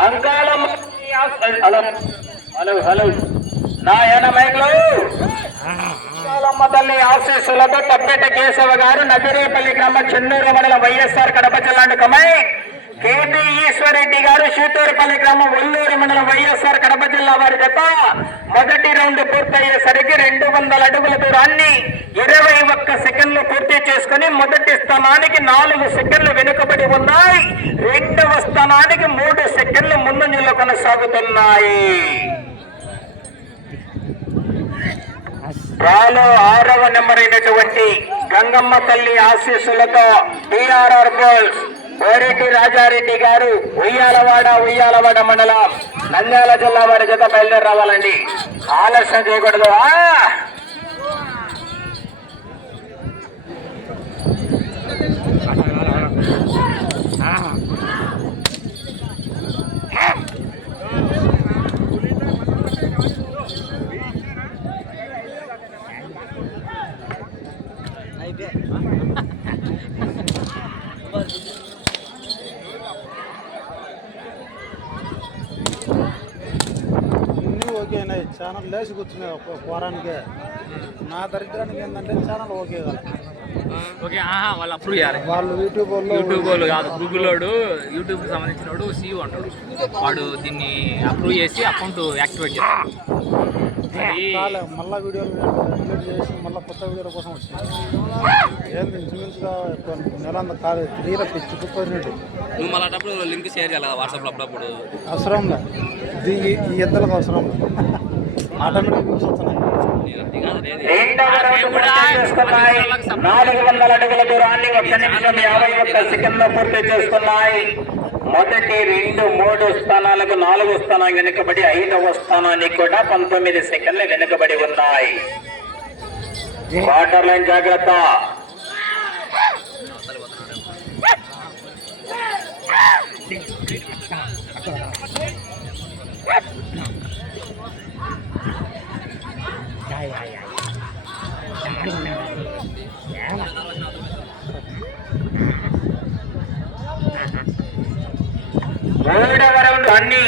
Ankalamma hello hello నాయన మైక్లో అంకాలమ్మ తల్లి ఆశీస్సులతో తప్పెట కేశవ గారు నగరేపల్లి గ్రామ చెన్నూరు మండలం వైఎస్ఆర్ కడప జిల్లా కమై కేపీ ఈశ్వరెడ్డి గారు షూటూరుపల్లి గ్రామం ఒల్లూరు మండలం వైఎస్ఆర్ కడప జిల్లా వారి జత మొదటి రౌండ్ పూర్తయ్యేసరికి 200 అడుగుల దూరాన్ని 21 సెకండ్లు పూర్తి చేసుకుని మొదటి స్థానానికి 4 సెకండ్లు వెనుకబడి ఉన్నాయి. రెండవ స్థానానికి 3 సెకండ్లు ముందంజలో కొనసాగుతున్నాయి. రాలో 6వ నెంబర్ అయినటువంటి గంగమ్మ తల్లి ఆశీస్సులతో టిఆర్ఆర్ గోల్స్ కోరెడ్డి రాజారెడ్డి గారు ఉయ్యాలవాడ మండలం నంద్యాల జిల్లా వారి జత బయలుదేరి రావాలండి. ఆలస్యం చేయకూడదు. ఛానల్ లేచి కూర్చున్నాయి పోరానికి. నా దరిద్రానికి ఏంటంటే ఛానల్ ఓకే ఓకే వాళ్ళు అప్రూవ్ చేయాలి. వాళ్ళు యూట్యూబ్ వాళ్ళు కాదు, గూగుల్ వాడు యూట్యూబ్కి సంబంధించిన వాడు CEO అంటాడు. వాడు దీన్ని అప్రూవ్ చేసి అకౌంట్ యాక్టివేట్ చేస్తాడు. మళ్ళీ వీడియోలు డిలీట్ చేసి మళ్ళీ కొత్త వీడియోల కోసం వచ్చింది. ఏంది ఇంచుమించుగా నెల అంతా కాలేదు. తీరా పిచ్చి కుప్పరినట్టు. నువ్వు మళ్ళీ అప్పుడు లింక్ షేర్ చేయాలి కదా వాట్సాప్లో అప్పుడప్పుడు. అవసరం లేదు, ఈ ఎద్దలకు అవసరం లేదు. ఆటోమేటిక్ వస్తున్నాయి. 400 అడుగుల దూరాన్ని 1 నిమిషం 51 సెకండ్లో పూర్తి చేసుకున్నాయి. మొదటి 2, 3 స్థానాలకు 4వ స్థానం వెనుకబడి 5వ స్థానానికి కూడా 19 సెకండ్లు వెనుకబడి ఉన్నాయి. వాటర్ లైన్ జాగ్రత్త. మూడవ రౌండ్ అన్ని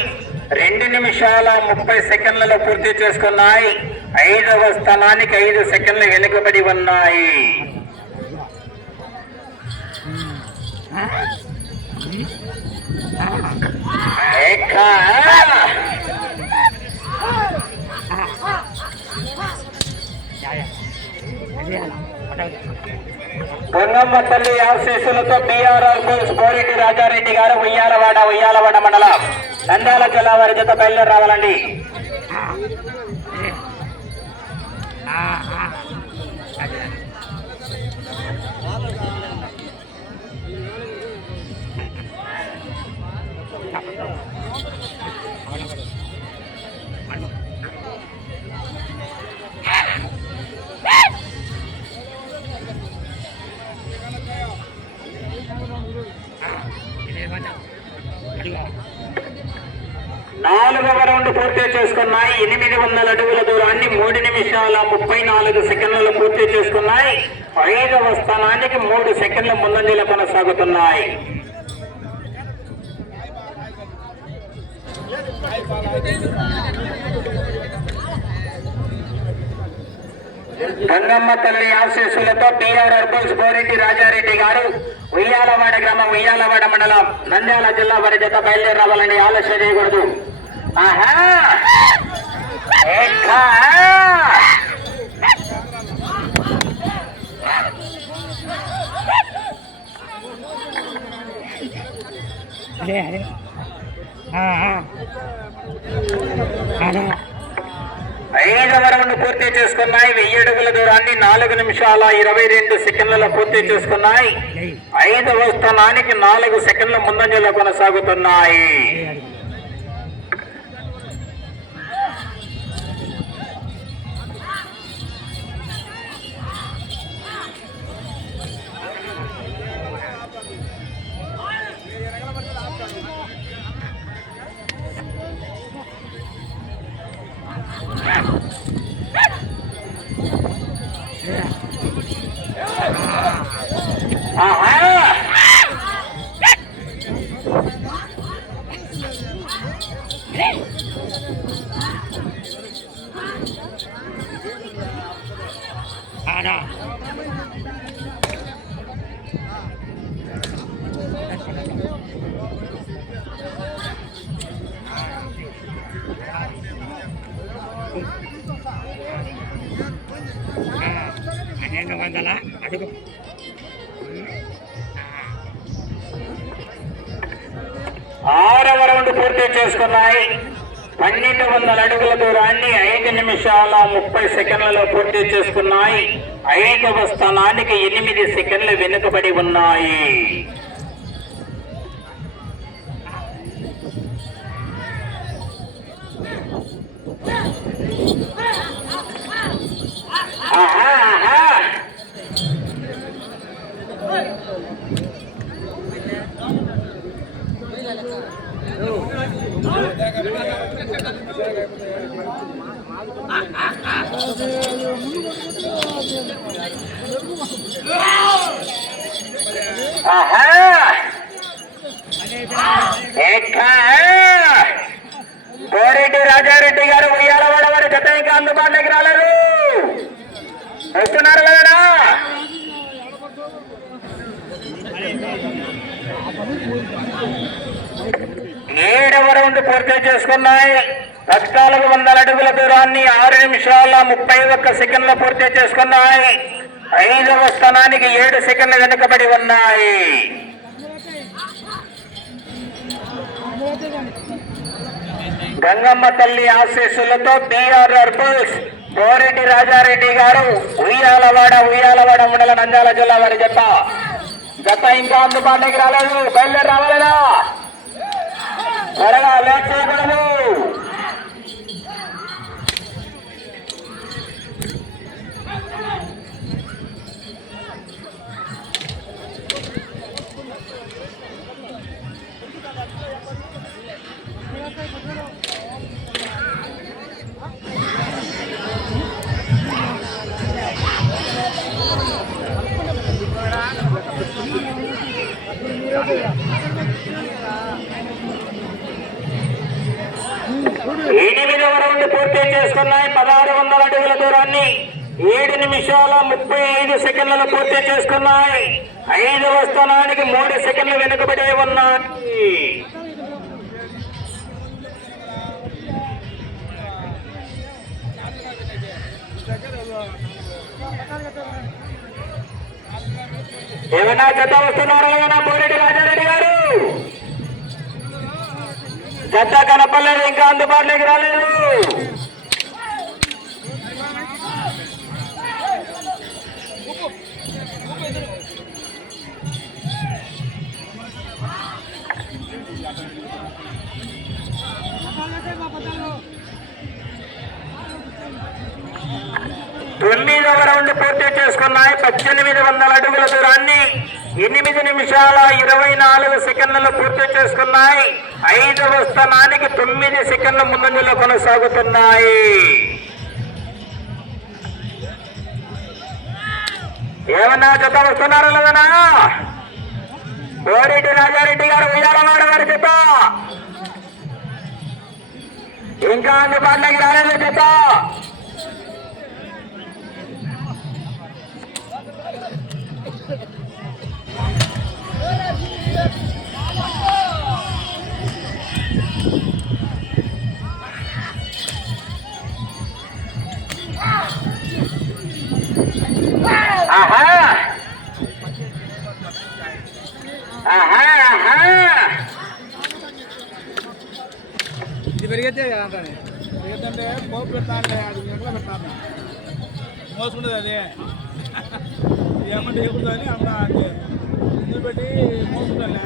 2 నిమిషాల 30 సెకండ్లలో పూర్తి చేసుకున్నాయి. 5వ స్థానానికి 5 సెకండ్లు వెనుకబడి ఉన్నాయి. గంగమ్మ తల్లి ఆశీస్సులతో టిఆర్ఆర్ గోల్స్ కోరెడ్డి రాజారెడ్డి గారు ఉయ్యాలవాడ మండలం నంద్యాల జిల్లా వారి జత బయలుదేరి రావాలండి. నాలుగవ రౌండ్ పూర్తి చేసుకున్నాయి. 800 అడుగుల దూరాన్ని 3 నిమిషాల 34 సెకండ్లలో పూర్తి చేసుకున్నాయి. 5వ స్థానానికి 3 సెకండ్ల ముందంజలో కొనసాగుతున్నాయి. గంగమ్మ తల్లి ఆశీస్సులతో టిఆర్ఆర్ గోల్స్ కోరెడ్డి రాజారెడ్డి గారు ఉయ్యాలవాడ గ్రామం ఉయ్యాలవాడ మండలం నంద్యాల జిల్లా వారి జత బయలుదేరి రావాలండి. ఆలస్యం చేయకూడదు. ఐదవ రౌండ్ పూర్తి చేసుకున్నాయి. 1000 అడుగుల దూరాన్ని 4 నిమిషాల 22 సెకండ్లలో పూర్తి చేసుకున్నాయి. 5వ స్థానానికి 4 సెకండ్ల ముందంజలో కొనసాగుతున్నాయి. ఆరవ రౌండ్ పూర్తి చేసుకున్నాయి. 1200 అడుగుల దూరాన్ని 5 నిమిషాల 30 సెకండ్లలో పూర్తి చేసుకున్నాయి. 5వ స్థానానికి 8 సెకండ్లు వెనుకబడి ఉన్నాయి. కోరెడ్డి రాజారెడ్డి గారు ఉయ్యాలవాడ వారి జత ఇంకా అందుబాటులోకి రాలేదు. వస్తున్నారు కదా. 7వ రౌండ్ పూర్తి చేసుకున్నాయి. 1400 అడుగుల దూరాన్ని 6 నిమిషాల 31 సెకండ్లు పూర్తి చేసుకున్నాయి. 5వ స్థానానికి 7 సెకండ్లు వెనుకబడి ఉన్నాయి. గంగమ్మ తల్లి ఆశీస్సులతో BRR బుల్స్ కోరెడ్డి రాజారెడ్డి గారు ఉయ్యాలవాడ మండల నంద్యాల జిల్లా వారి జత ఇంకా అందుబాటులోకి రాలేదు. బయలుదేరి రావాలనా, త్వరగా లేట్ చేయకూడదు. ఎనిమిదవ రౌండ్ పూర్తి చేసుకున్నాయి. 1600 అడుగుల దూరాన్ని 7 నిమిషాల 35 సెకండ్లలో పూర్తి చేసుకున్నాయి. 5వ స్థానానికి 3 సెకండ్లు వెనుకబడి ఉన్నాయి. ఏమైనా జత వస్తున్నారు కదా కోరెడ్డి రాజారెడ్డి గారు? జత కనపడలేదు, ఇంకా అందుబాటులోకి రాలేదు. తొమ్మిదవ రౌండ్ పూర్తి చేసుకున్నాయి. 1800 అడుగుల దూరాన్ని 8 నిమిషాల 24 సెకండ్లలో పూర్తి చేసుకున్నాయి. 5వ స్థానానికి 9 సెకండ్ల ముందంజలో కొనసాగుతున్నాయి. ఏమన్నా జత వస్తున్నారు లేదనా? కోరెడ్డి రాజారెడ్డి గారు ఉయ్యాలవాడ వారి జత ఇంకా అందుబాటులోకి రాలేదు. జత ఇది పెరిగితే పెరిగితే పోపు పెట్టాలి. అది ఎట్లా పెట్టాలి? మోసుకుంటుంది అది ఏమంటే ఎగురుతుంది అని అమ్మ ముందు పెట్టి మోసుకుంటాను.